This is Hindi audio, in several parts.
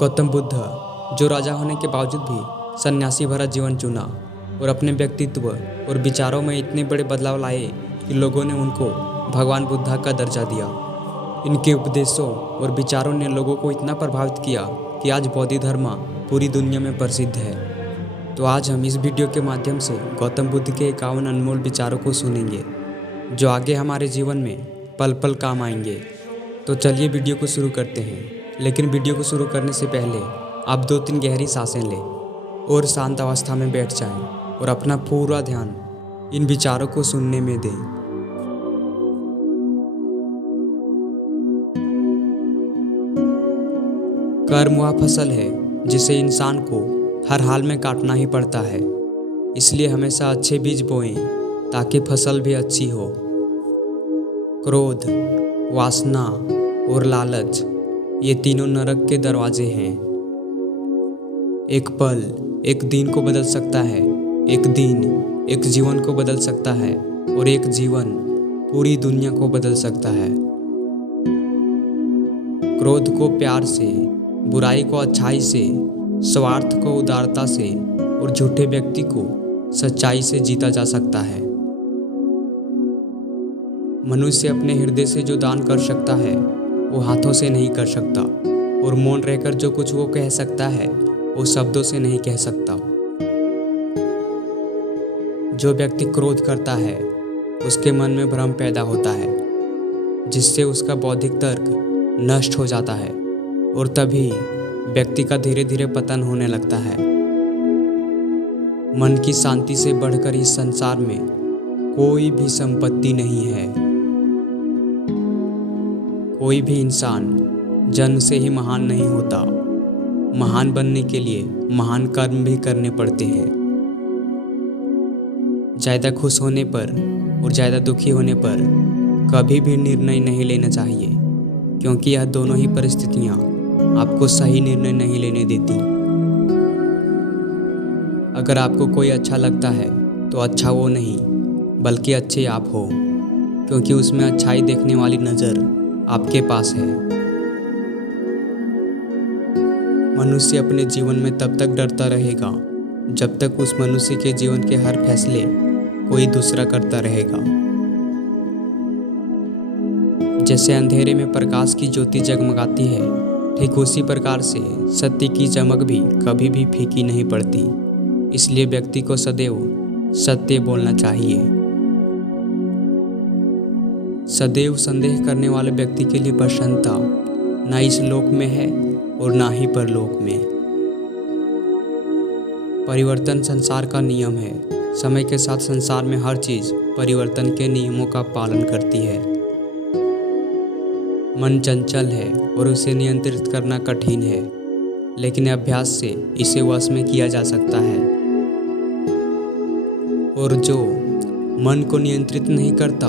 गौतम बुद्ध जो राजा होने के बावजूद भी सन्यासी भरा जीवन चुना और अपने व्यक्तित्व और विचारों में इतने बड़े बदलाव लाए कि लोगों ने उनको भगवान बुद्धा का दर्जा दिया। इनके उपदेशों और विचारों ने लोगों को इतना प्रभावित किया कि आज बौद्ध धर्म पूरी दुनिया में प्रसिद्ध है। तो आज हम इस वीडियो के माध्यम से गौतम बुद्ध के 51 अनमोल विचारों को सुनेंगे जो आगे हमारे जीवन में पल पल काम आएंगे। तो चलिए वीडियो को शुरू करते हैं, लेकिन वीडियो को शुरू करने से पहले आप 2-3 गहरी सांसें लें और शांत अवस्था में बैठ जाएं और अपना पूरा ध्यान इन विचारों को सुनने में दें। कर्म वह फसल है जिसे इंसान को हर हाल में काटना ही पड़ता है, इसलिए हमेशा अच्छे बीज बोएं ताकि फसल भी अच्छी हो। क्रोध, वासना और लालच ये तीनों नरक के दरवाजे हैं। एक पल एक दिन को बदल सकता है, एक दिन एक जीवन को बदल सकता है और एक जीवन पूरी दुनिया को बदल सकता है। क्रोध को प्यार से, बुराई को अच्छाई से, स्वार्थ को उदारता से और झूठे व्यक्ति को सच्चाई से जीता जा सकता है। मनुष्य अपने हृदय से जो दान कर सकता है वो हाथों से नहीं कर सकता, और मौन रहकर जो कुछ वो कह सकता है वो शब्दों से नहीं कह सकता। जो व्यक्ति क्रोध करता है उसके मन में भ्रम पैदा होता है, जिससे उसका बौद्धिक तर्क नष्ट हो जाता है और तभी व्यक्ति का धीरे धीरे पतन होने लगता है। मन की शांति से बढ़कर इस संसार में कोई भी संपत्ति नहीं है। कोई भी इंसान जन्म से ही महान नहीं होता। महान बनने के लिए महान कर्म भी करने पड़ते हैं। ज़्यादा खुश होने पर और ज़्यादा दुखी होने पर कभी भी निर्णय नहीं लेना चाहिए, क्योंकि यह दोनों ही परिस्थितियां आपको सही निर्णय नहीं लेने देती। अगर आपको कोई अच्छा लगता है तो अच्छा वो नहीं बल्कि अच्छे आप हो, क्योंकि उसमें अच्छाई देखने वाली नज़र आपके पास है। मनुष्य अपने जीवन में तब तक डरता रहेगा जब तक उस मनुष्य के जीवन के हर फैसले कोई दूसरा करता रहेगा। जैसे अंधेरे में प्रकाश की ज्योति जगमगाती है, ठीक उसी प्रकार से सत्य की चमक भी कभी भी फीकी नहीं पड़ती। इसलिए व्यक्ति को सदैव सत्य बोलना चाहिए। सदैव संदेह करने वाले व्यक्ति के लिए प्रसन्नता ना इस लोक में है और ना ही परलोक में। परिवर्तन संसार का नियम है। समय के साथ संसार में हर चीज परिवर्तन के नियमों का पालन करती है। मन चंचल है और उसे नियंत्रित करना कठिन है, लेकिन अभ्यास से इसे वश में किया जा सकता है। और जो मन को नियंत्रित नहीं करता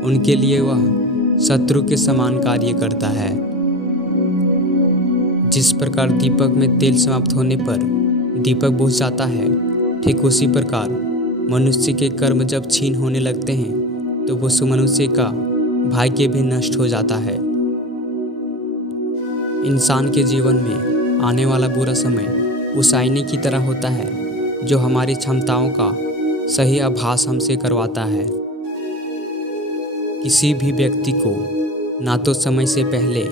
उनके लिए वह शत्रु के समान कार्य करता है। जिस प्रकार दीपक में तेल समाप्त होने पर दीपक बुझ जाता है, ठीक उसी प्रकार मनुष्य के कर्म जब छीन होने लगते हैं तो उस मनुष्य का भाग्य भी नष्ट हो जाता है। इंसान के जीवन में आने वाला बुरा समय उस आईने की तरह होता है जो हमारी क्षमताओं का सही आभास हमसे करवाता है। किसी भी व्यक्ति को ना तो समय से पहले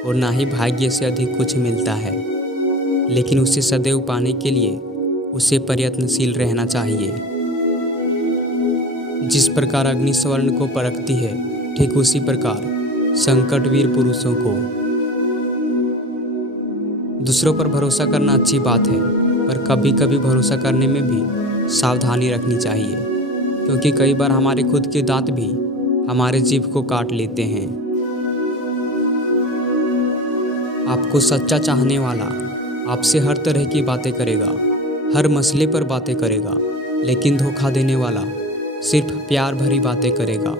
और ना ही भाग्य से अधिक कुछ मिलता है, लेकिन उसे सदैव पाने के लिए उसे प्रयत्नशील रहना चाहिए। जिस प्रकार अग्नि स्वर्ण को परखती है, ठीक उसी प्रकार संकटवीर पुरुषों को। दूसरों पर भरोसा करना अच्छी बात है, पर कभी कभी भरोसा करने में भी सावधानी रखनी चाहिए, क्योंकि कई बार हमारे खुद के दांत भी हमारे जीभ को काट लेते हैं। आपको सच्चा चाहने वाला आपसे हर तरह की बातें करेगा, हर मसले पर बातें करेगा, लेकिन धोखा देने वाला सिर्फ प्यार भरी बातें करेगा।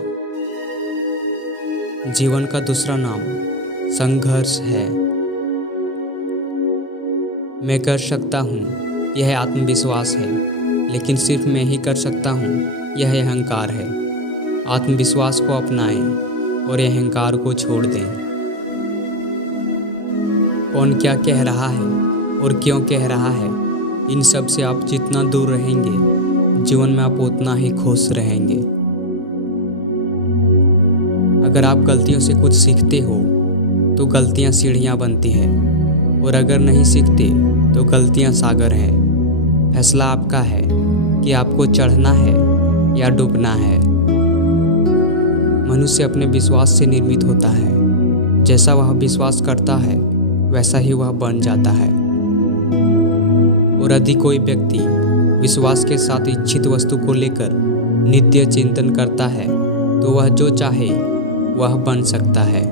जीवन का दूसरा नाम संघर्ष है। मैं कर सकता हूँ यह आत्मविश्वास है, लेकिन सिर्फ मैं ही कर सकता हूँ यह अहंकार है। आत्मविश्वास को अपनाएं और अहंकार को छोड़ दें। कौन क्या कह रहा है और क्यों कह रहा है, इन सब से आप जितना दूर रहेंगे जीवन में आप उतना ही खुश रहेंगे। अगर आप गलतियों से कुछ सीखते हो तो गलतियां सीढ़ियां बनती हैं, और अगर नहीं सीखते तो गलतियां सागर हैं। फैसला आपका है कि आपको चढ़ना है या डूबना है। मनुष्य अपने विश्वास से निर्मित होता है। जैसा वह विश्वास करता है वैसा ही वह बन जाता है। और यदि कोई व्यक्ति विश्वास के साथ इच्छित वस्तु को लेकर नित्य चिंतन करता है तो वह जो चाहे वह बन सकता है।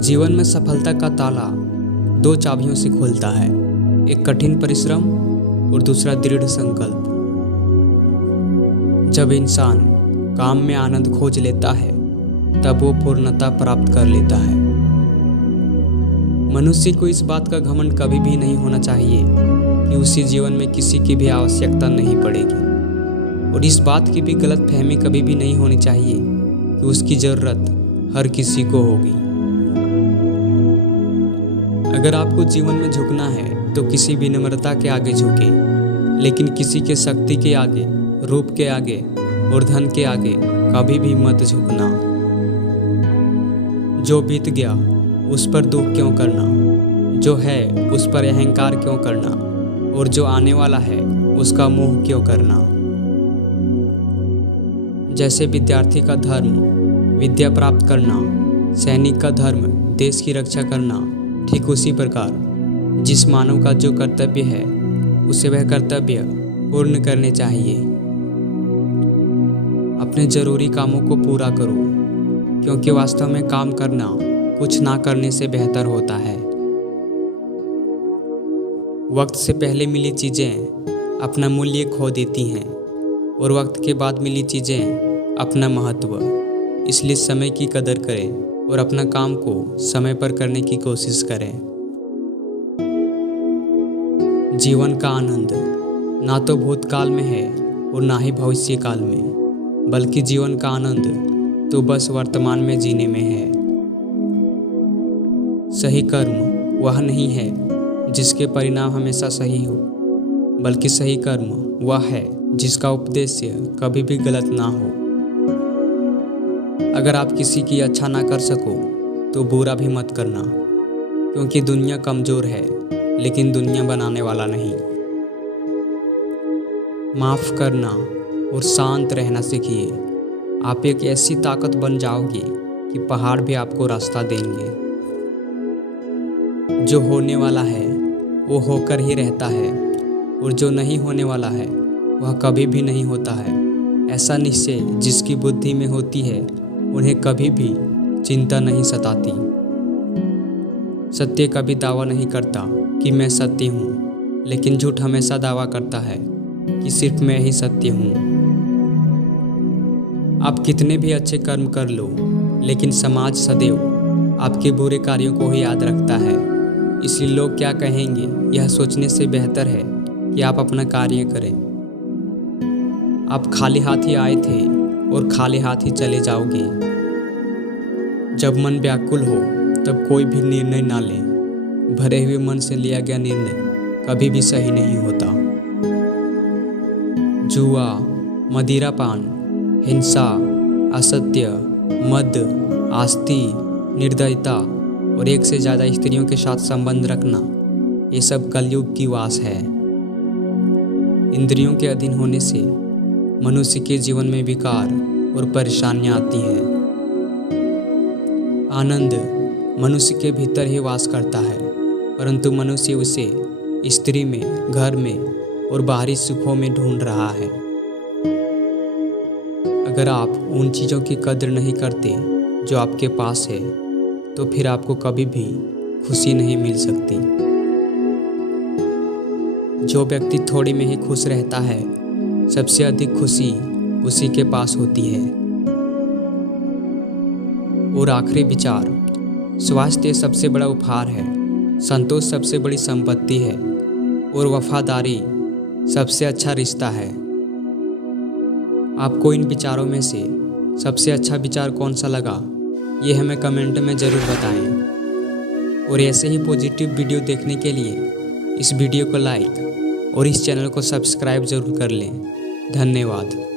जीवन में सफलता का ताला 2 चाबियों से खुलता है, एक कठिन परिश्रम और दूसरा दृढ़ संकल्प। जब इंसान काम में आनंद खोज लेता है तब वो पूर्णता प्राप्त कर लेता है। मनुष्य को इस बात का घमंड कभी भी नहीं होना चाहिए कि उसी जीवन में किसी की भी आवश्यकता नहीं पड़ेगी, और इस बात की भी गलत फहमी कभी भी नहीं होनी चाहिए कि उसकी ज़रूरत हर किसी को होगी। अगर आपको जीवन में झुकना है तो किसी विनम्रता के आगे झुके, लेकिन किसी के शक्ति के आगे, रूप के आगे और धन के आगे कभी भी मत झुकना। जो बीत गया उस पर दुख क्यों करना, जो है उस पर अहंकार क्यों करना, और जो आने वाला है उसका मोह क्यों करना। जैसे विद्यार्थी का धर्म विद्या प्राप्त करना, सैनिक का धर्म देश की रक्षा करना, ठीक उसी प्रकार जिस मानव का जो कर्तव्य है उसे वह कर्तव्य पूर्ण करने चाहिए। अपने जरूरी कामों को पूरा करो, क्योंकि वास्तव में काम करना कुछ ना करने से बेहतर होता है। वक्त से पहले मिली चीज़ें अपना मूल्य खो देती हैं, और वक्त के बाद मिली चीज़ें अपना महत्व। इसलिए समय की कदर करें और अपना काम को समय पर करने की कोशिश करें। जीवन का आनंद ना तो भूतकाल में है और ना ही भविष्य काल में, बल्कि जीवन का आनंद तो बस वर्तमान में जीने में है। सही कर्म वह नहीं है जिसके परिणाम हमेशा सही हो, बल्कि सही कर्म वह है जिसका उद्देश्य कभी भी गलत ना हो। अगर आप किसी की अच्छा ना कर सको तो बुरा भी मत करना, क्योंकि दुनिया कमज़ोर है लेकिन दुनिया बनाने वाला नहीं। माफ़ करना और शांत रहना सीखिए। आप एक ऐसी ताकत बन जाओगे कि पहाड़ भी आपको रास्ता देंगे। जो होने वाला है वो होकर ही रहता है, और जो नहीं होने वाला है वह कभी भी नहीं होता है। ऐसा निश्चय जिसकी बुद्धि में होती है उन्हें कभी भी चिंता नहीं सताती। सत्य कभी दावा नहीं करता कि मैं सत्य हूँ, लेकिन झूठ हमेशा दावा करता है कि सिर्फ मैं ही सत्य हूँ। आप कितने भी अच्छे कर्म कर लो, लेकिन समाज सदैव आपके बुरे कार्यों को ही याद रखता है। इसलिए लोग क्या कहेंगे यह सोचने से बेहतर है कि आप अपना कार्य करें। आप खाली हाथ ही आए थे और खाली हाथ ही चले जाओगे। जब मन व्याकुल हो तब कोई भी निर्णय ना लें। भरे हुए मन से लिया गया निर्णय कभी भी सही नहीं होता। जुआ, मदिरापान, हिंसा, असत्य, मद, आस्ती, निर्दयता और एक से ज़्यादा स्त्रियों के साथ संबंध रखना, ये सब कलयुग की वास है। इंद्रियों के अधीन होने से मनुष्य के जीवन में विकार और परेशानियां आती हैं। आनंद मनुष्य के भीतर ही वास करता है, परंतु मनुष्य उसे स्त्री में, घर में और बाहरी सुखों में ढूंढ रहा है। अगर आप उन चीज़ों की कदर नहीं करते जो आपके पास है, तो फिर आपको कभी भी खुशी नहीं मिल सकती। जो व्यक्ति थोड़ी में ही खुश रहता है, सबसे अधिक खुशी उसी के पास होती है। और आखिरी विचार, स्वास्थ्य सबसे बड़ा उपहार है, संतोष सबसे बड़ी संपत्ति है, और वफादारी सबसे अच्छा रिश्ता है। आपको इन विचारों में से सबसे अच्छा विचार कौन सा लगा, ये हमें कमेंट में ज़रूर बताएं। और ऐसे ही पॉजिटिव वीडियो देखने के लिए इस वीडियो को लाइक और इस चैनल को सब्सक्राइब ज़रूर कर लें। धन्यवाद।